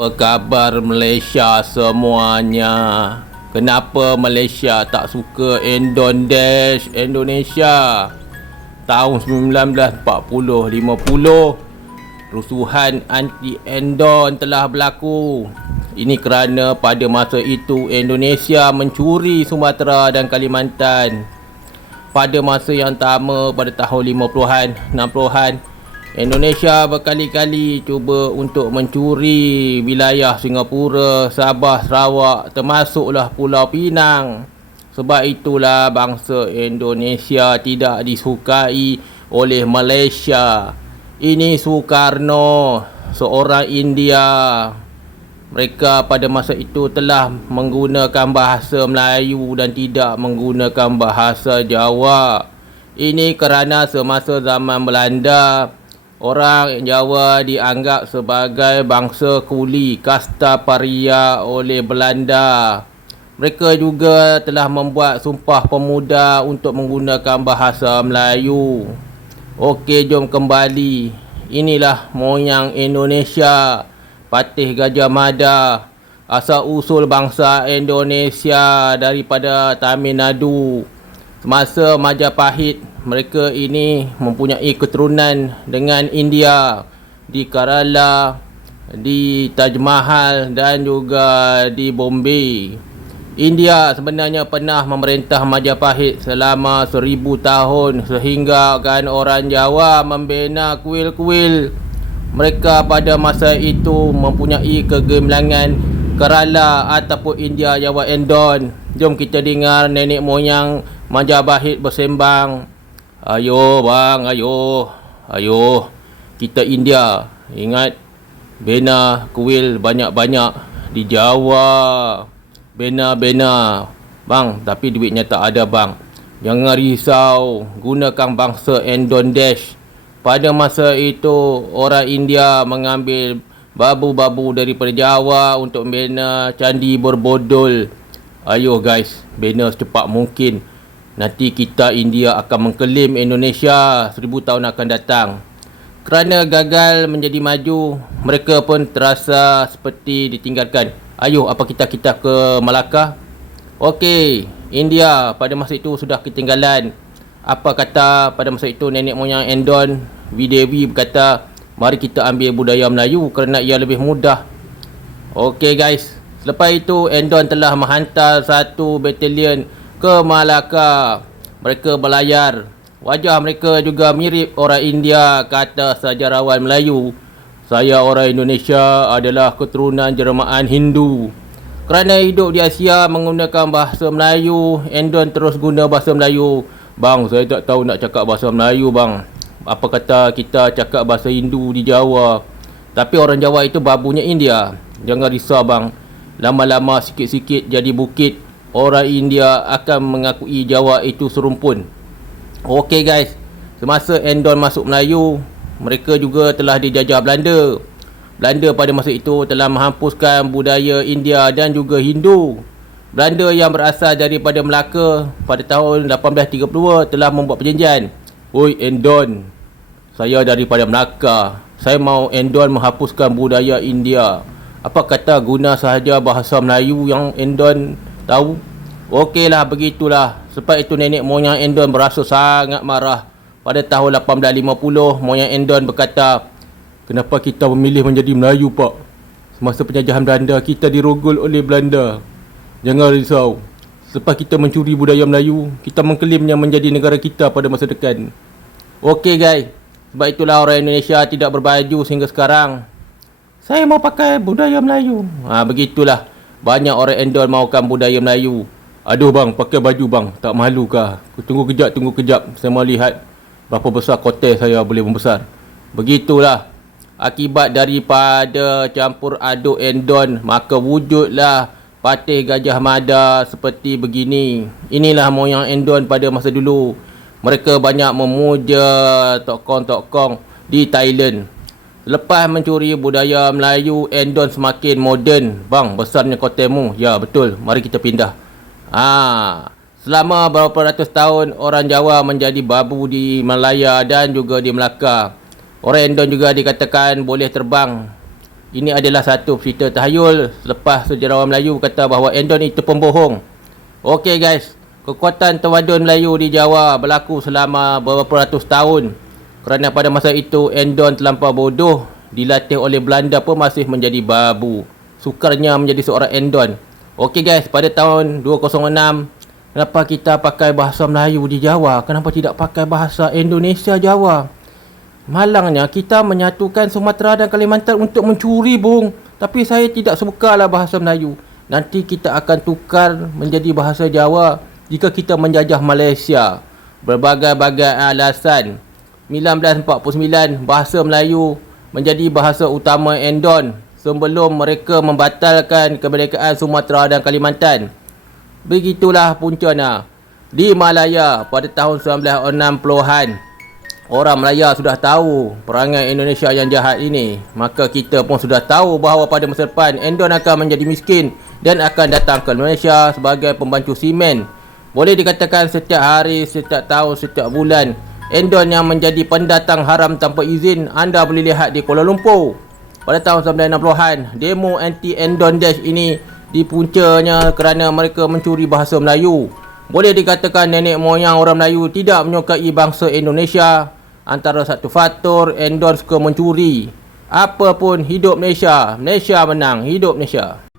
Apa khabar Malaysia semuanya? Kenapa Malaysia tak suka Indonesia? Tahun 1940-50, rusuhan anti-Endon telah berlaku. Ini kerana pada masa itu Indonesia mencuri Sumatera dan Kalimantan. Pada masa yang sama, pada tahun 50-an, 60-an, Indonesia berkali-kali cuba untuk mencuri wilayah Singapura, Sabah, Sarawak, termasuklah Pulau Pinang. Sebab itulah bangsa Indonesia tidak disukai oleh Malaysia. Ini Soekarno, seorang India. Mereka pada masa itu telah menggunakan bahasa Melayu dan tidak menggunakan bahasa Jawa. Ini kerana semasa zaman Belanda, orang Jawa dianggap sebagai bangsa kuli, kasta paria oleh Belanda. Mereka juga telah membuat Sumpah Pemuda untuk menggunakan bahasa Melayu. Okey, jom kembali. Inilah moyang Indonesia, Patih Gajah Mada. Asal usul bangsa Indonesia daripada Tamil Nadu. Semasa Majapahit, mereka ini mempunyai keturunan dengan India di Kerala, di Taj Mahal dan juga di Bombay. India sebenarnya pernah memerintah Majapahit selama 1000 tahun sehingga kan orang Jawa membina kuil-kuil. Mereka pada masa itu mempunyai kegemilangan Kerala ataupun India Jawa Endon. Jom kita dengar nenek moyang Majapahit bersembang. Ayo bang, ayo. Kita India, ingat bina kuil banyak-banyak di Jawa. Bina bang, tapi duitnya tak ada bang. Jangan risau, gunakan bangsa Endon Dash. Pada masa itu orang India mengambil babu-babu daripada Jawa untuk membina Candi Borobudur. Ayo guys, bina secepat mungkin. Nanti kita India akan mengklaim Indonesia 1000 tahun akan datang. Kerana gagal menjadi maju, mereka pun terasa seperti ditinggalkan. Ayo, apa kita ke Melaka? Okey, India pada masa itu sudah ketinggalan. Apa kata pada masa itu nenek moyang Endon, Videwi berkata, mari kita ambil budaya Melayu kerana ia lebih mudah. Okey guys, selepas itu Endon telah menghantar satu batalion ke Melaka. Mereka berlayar. Wajah mereka juga mirip orang India, kata sejarawan Melayu. Saya orang Indonesia adalah keturunan jelmaan Hindu. Kerana hidup di Asia menggunakan bahasa Melayu, Endon terus guna bahasa Melayu. Bang, saya tak tahu nak cakap bahasa Melayu bang. Apa kata kita cakap bahasa Hindu di Jawa? Tapi orang Jawa itu babunya India. Jangan risau bang. Lama-lama sikit-sikit jadi bukit. Orang India akan mengakui Jawa itu serumpun. Okey guys, semasa Endon masuk Melayu, mereka juga telah dijajah Belanda. Belanda pada masa itu telah menghapuskan budaya India dan juga Hindu. Belanda yang berasal daripada Melaka pada tahun 1832 telah membuat perjanjian. Oi Endon, saya daripada Melaka. Saya mau Endon menghapuskan budaya India. Apa kata guna sahaja bahasa Melayu yang Endon tahu? Okeylah, begitulah. Sebab itu nenek moyang Endon berasa sangat marah. Pada tahun 1850, moyang Endon berkata, kenapa kita memilih menjadi Melayu pak? Semasa penjajahan Belanda, kita dirogol oleh Belanda. Jangan risau. Selepas kita mencuri budaya Melayu, kita mengklaimnya menjadi negara kita pada masa depan. Okey guys, sebab itulah orang Indonesia tidak berbaju sehingga sekarang. Saya mau pakai budaya Melayu. Begitulah. Banyak orang Endon mahukan budaya Melayu. Aduh bang, pakai baju bang. Tak malu kah? Tunggu kejap. Saya mau lihat berapa besar kotel saya boleh membesar. Begitulah. Akibat daripada campur aduk Endon, maka wujudlah Patih Gajah Mada seperti begini. Inilah moyang Endon pada masa dulu. Mereka banyak memuja tokong-tokong di Thailand. Lepas mencuri budaya Melayu, Endon semakin moden. Bang, besarnya kotelmu. Ya, betul. Mari kita pindah. Selama beberapa ratus tahun, orang Jawa menjadi babu di Malaya dan juga di Melaka. Orang Endon juga dikatakan boleh terbang. Ini adalah satu cerita tahayul selepas sejarawan Melayu kata bahawa Endon itu pembohong. Okey guys, kekuatan tamadun Melayu di Jawa berlaku selama beberapa ratus tahun. Kerana pada masa itu Endon terlampau bodoh, dilatih oleh Belanda pun masih menjadi babu. Sukarnya menjadi seorang Endon. Okey guys, pada tahun 206, kenapa kita pakai bahasa Melayu di Jawa? Kenapa tidak pakai bahasa Indonesia Jawa? Malangnya kita menyatukan Sumatera dan Kalimantan untuk mencuri bung. Tapi saya tidak sukalah bahasa Melayu. Nanti kita akan tukar menjadi bahasa Jawa jika kita menjajah Malaysia. Berbagai-bagai alasan. 1949 bahasa Melayu menjadi bahasa utama Endon sebelum mereka membatalkan kemerdekaan Sumatera dan Kalimantan. Begitulah puncanya. Di Malaya pada tahun 1960-an, orang Malaya sudah tahu perangai Indonesia yang jahat ini. Maka kita pun sudah tahu bahawa pada masa depan Endon akan menjadi miskin dan akan datang ke Malaysia sebagai pembantu simen. Boleh dikatakan setiap hari, setiap tahun, setiap bulan Endon yang menjadi pendatang haram tanpa izin. Anda boleh lihat di Kuala Lumpur pada tahun 1960-an, demo anti-Endon Dash ini dipuncanya kerana mereka mencuri bahasa Melayu. Boleh dikatakan nenek moyang orang Melayu tidak menyukai bangsa Indonesia. Antara satu faktor, Endon suka mencuri. Apa pun, hidup Malaysia. Malaysia menang, hidup Malaysia.